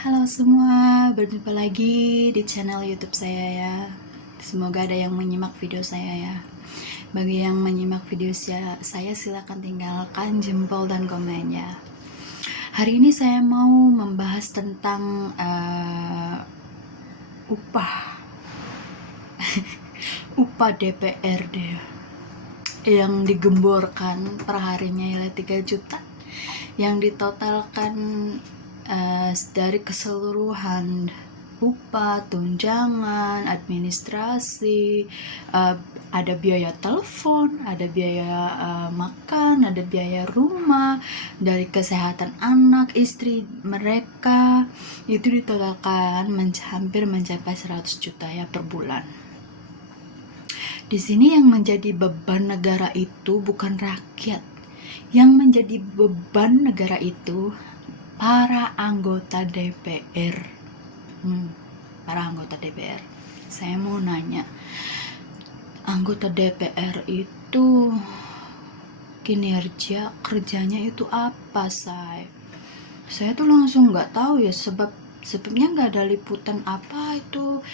Halo semua, berjumpa lagi di channel YouTube saya ya. Semoga ada yang menyimak video saya ya. Bagi yang menyimak video saya silakan tinggalkan jempol dan komennya. Hari ini saya mau membahas tentang upah upah DPRD yang digemborkan per harinya ya 3 juta, yang ditotalkan dari keseluruhan upah, tunjangan, administrasi, ada biaya telepon, ada biaya makan, ada biaya rumah, dari kesehatan anak, istri mereka, itu ditotalkan hampir mencapai 100 juta ya per bulan. Di sini yang menjadi beban negara itu bukan rakyat. Yang menjadi beban negara itu para anggota DPR. Para anggota DPR. Saya mau nanya, anggota DPR itu kinerja kerjanya itu apa, say? Saya tuh langsung nggak tahu ya, sebabnya nggak ada liputan apa itu.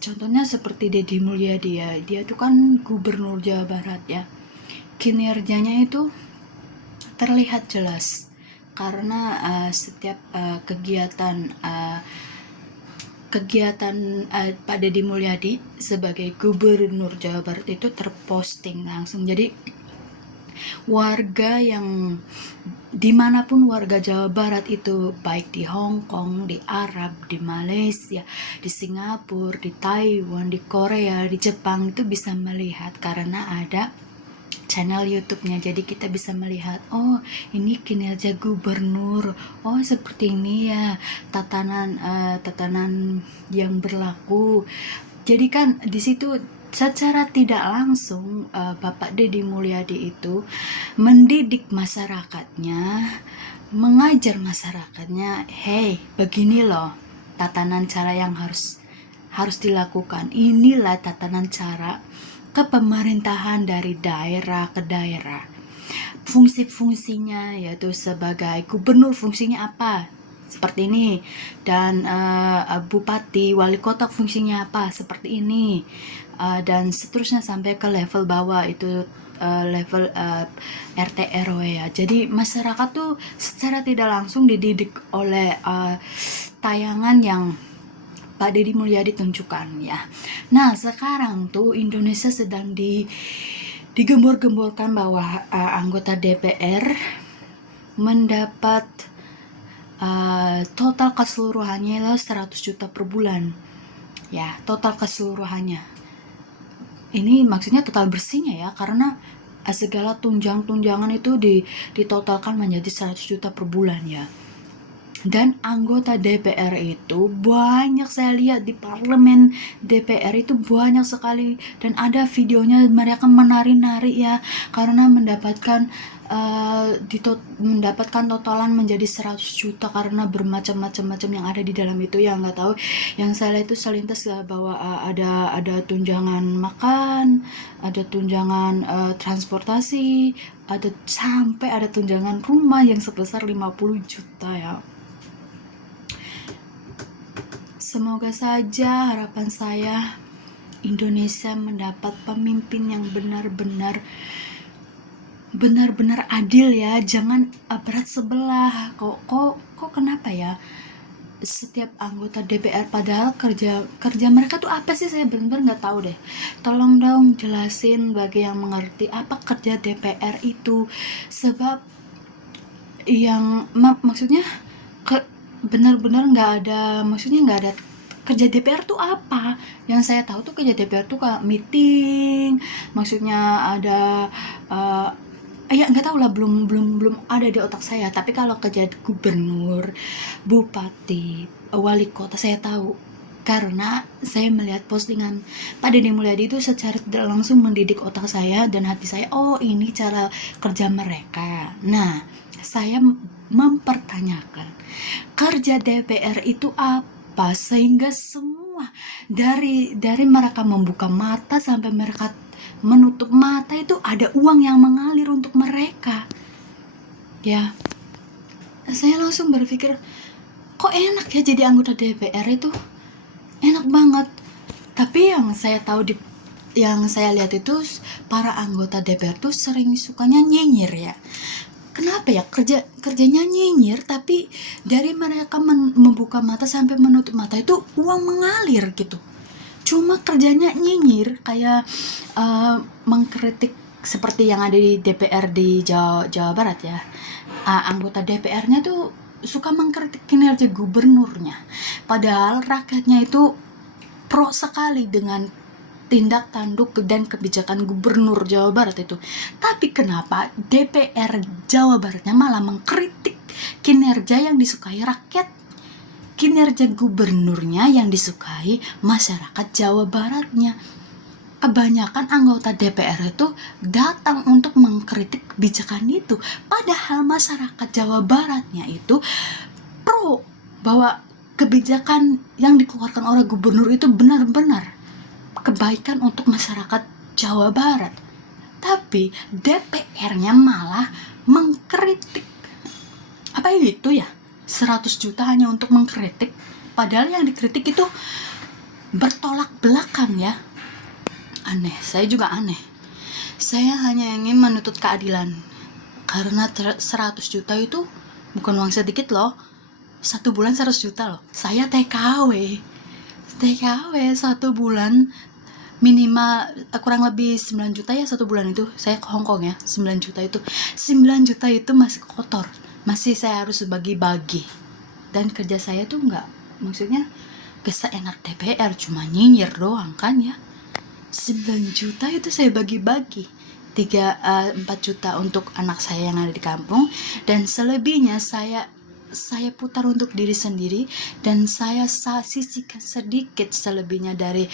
Contohnya seperti Deddy Mulyadi ya, dia tuh kan gubernur Jawa Barat ya. Kinerjanya itu terlihat jelas karena setiap kegiatan Pak Deddy Mulyadi sebagai gubernur Jawa Barat itu terposting langsung. Jadi warga yang dimanapun warga Jawa Barat itu, baik di Hong Kong, di Arab, di Malaysia, di Singapura, di Taiwan, di Korea, di Jepang, itu bisa melihat karena ada channel YouTube-nya. Jadi kita bisa melihat, oh ini kinerja gubernur, oh seperti ini ya tatanan yang berlaku. Jadi kan di situ secara tidak langsung Bapak Deddy Mulyadi itu mendidik masyarakatnya, mengajar masyarakatnya, hey begini loh tatanan cara yang harus dilakukan. Inilah tatanan cara kepemerintahan dari daerah ke daerah. Fungsi-fungsinya yaitu sebagai gubernur, fungsinya apa? Seperti ini. Dan bupati, wali kota fungsinya apa? Seperti ini. Dan seterusnya sampai ke level bawah, itu level RT RW ya. Jadi masyarakat tuh secara tidak langsung dididik oleh tayangan yang Pak Deddy Mulyadi tunjukkan ya. Nah sekarang tuh Indonesia sedang digembor-gemborkan bahwa anggota DPR mendapat total keseluruhannya 100 juta per bulan ya, total keseluruhannya. Ini maksudnya total bersihnya ya, karena segala tunjangan itu ditotalkan menjadi 100 juta per bulan ya. Dan anggota DPR itu banyak, saya lihat di parlemen DPR itu banyak sekali, dan ada videonya mereka menari-nari ya, karena mendapatkan totalan menjadi 100 juta karena bermacam-macam yang ada di dalam itu ya. Nggak tahu, yang saya lihat itu selintas bahwa ada tunjangan makan, ada tunjangan transportasi, sampai ada tunjangan rumah yang sebesar 50 juta ya. Semoga saja, harapan saya, Indonesia mendapat pemimpin yang benar-benar adil ya, jangan berat sebelah. Kok kenapa ya setiap anggota DPR padahal kerja mereka tuh apa sih? Saya benar-benar nggak tahu deh. Tolong dong jelasin bagi yang mengerti apa kerja DPR itu, sebab yang maksudnya benar-benar nggak ada, maksudnya nggak ada kerja DPR tuh apa. Yang saya tahu tuh kerja DPR tuh kayak meeting, maksudnya ada ya nggak tahu lah, belum ada di otak saya. Tapi kalau kerja gubernur, bupati, wali kota saya tahu, karena saya melihat postingan Pak Deddy Mulyadi itu secara tidak langsung mendidik otak saya dan hati saya. Oh ini cara kerja mereka. Nah saya mempertanyakan, kerja DPR itu apa sehingga semua dari mereka membuka mata sampai mereka menutup mata itu ada uang yang mengalir untuk mereka ya. Saya langsung berpikir, kok enak ya jadi anggota DPR itu, enak banget. Tapi yang saya lihat itu para anggota DPR tuh sering sukanya nyinyir ya. Kenapa ya, kerjanya nyinyir, tapi dari mereka membuka mata sampai menutup mata itu uang mengalir gitu. Cuma kerjanya nyinyir, kayak mengkritik seperti yang ada di DPR di Jawa Barat ya. Anggota DPR-nya tuh suka mengkritik kinerja gubernurnya, padahal rakyatnya itu pro sekali dengan tindak tanduk dan kebijakan gubernur Jawa Barat itu. Tapi kenapa DPR Jawa Baratnya malah mengkritik kinerja yang disukai rakyat, kinerja gubernurnya yang disukai masyarakat Jawa Baratnya? Kebanyakan anggota DPR itu datang untuk mengkritik kebijakan itu, padahal masyarakat Jawa Baratnya itu pro bahwa kebijakan yang dikeluarkan oleh gubernur itu benar-benar kebaikan untuk masyarakat Jawa Barat. Tapi DPR-nya malah mengkritik. Apa itu ya? 100 juta hanya untuk mengkritik, padahal yang dikritik itu bertolak belakang ya. Aneh, saya juga aneh. Saya hanya ingin menuntut keadilan, karena 100 juta itu bukan uang sedikit loh. 1 bulan 100 juta loh. Saya TKW 1 bulan minimal kurang lebih 9 juta ya 1 bulan itu. Saya ke Hongkong ya, 9 juta itu. 9 juta itu masih kotor, masih saya harus bagi-bagi. Dan kerja saya tuh maksudnya gak seenak DPR, cuma nyinyir doang kan ya. 9 juta itu saya bagi-bagi, 4 juta untuk anak saya yang ada di kampung, dan selebihnya saya putar untuk diri sendiri, dan saya sisihkan sedikit selebihnya dari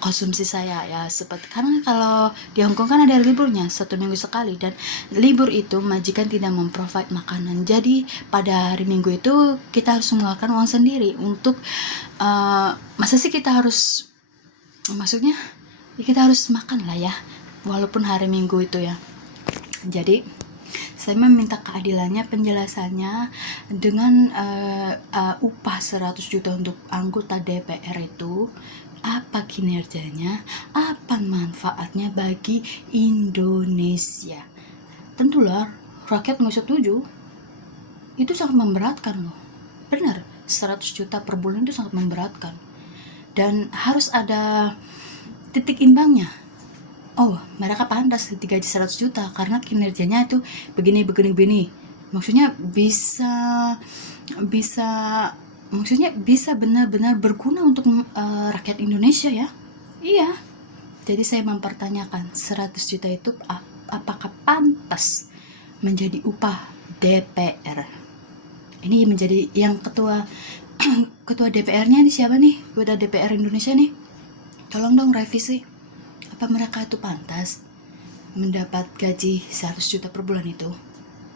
konsumsi saya ya. Seperti karena kalau di Hongkong kan ada liburnya 1 minggu sekali, dan libur itu majikan tidak memprovide makanan, jadi pada hari Minggu itu kita harus mengeluarkan uang sendiri untuk masa sih kita harus, maksudnya ya kita harus makan lah ya, walaupun hari Minggu itu ya. Jadi saya meminta keadilannya, penjelasannya dengan upah 100 juta untuk anggota DPR itu, apa kinerjanya, apa manfaatnya bagi Indonesia. Tentulah rakyat nggak setuju, itu sangat memberatkan loh. Benar, 100 juta per bulan itu sangat memberatkan, dan harus ada titik imbangnya. Oh, mereka pantas digaji 100 juta karena kinerjanya itu begini. Maksudnya maksudnya bisa benar-benar berguna untuk rakyat Indonesia ya. Iya. Jadi saya mempertanyakan 100 juta itu apakah pantas menjadi upah DPR. Ini menjadi yang ketua DPR-nya nih siapa nih? Ketua DPR Indonesia nih. Tolong dong revisi, apa mereka itu pantas mendapat gaji 100 juta per bulan itu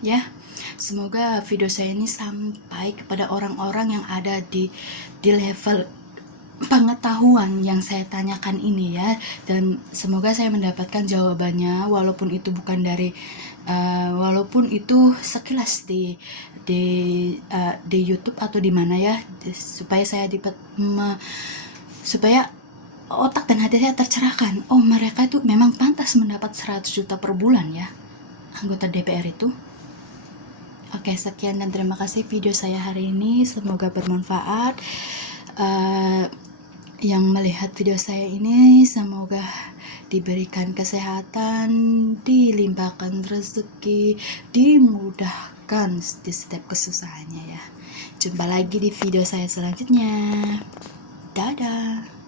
ya. Semoga video saya ini sampai kepada orang-orang yang ada di level pengetahuan yang saya tanyakan ini ya, dan semoga saya mendapatkan jawabannya, walaupun itu bukan dari walaupun itu sekilas di YouTube atau di mana ya, supaya saya supaya otak dan hati saya tercerahkan. Oh, mereka itu memang pantas mendapat 100 juta per bulan ya, anggota DPR itu. Oke, sekian dan terima kasih video saya hari ini. Semoga bermanfaat. Yang melihat video saya ini semoga diberikan kesehatan, dilimpahkan rezeki, dimudahkan di setiap kesusahannya ya. Jumpa lagi di video saya selanjutnya. Dadah.